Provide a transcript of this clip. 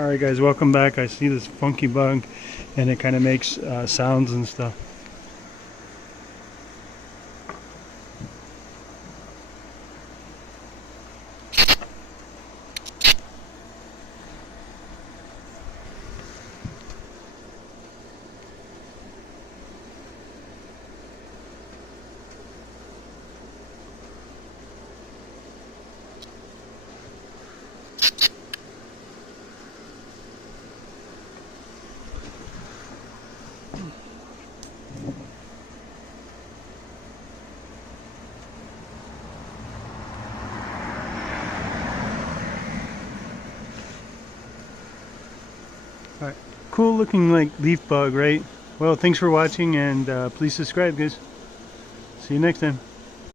Alright guys, welcome back. I see this funky bug and it kind of makes sounds and stuff. Alright, cool looking like leaf bug, right? Well, thanks for watching and please subscribe guys. See you next time.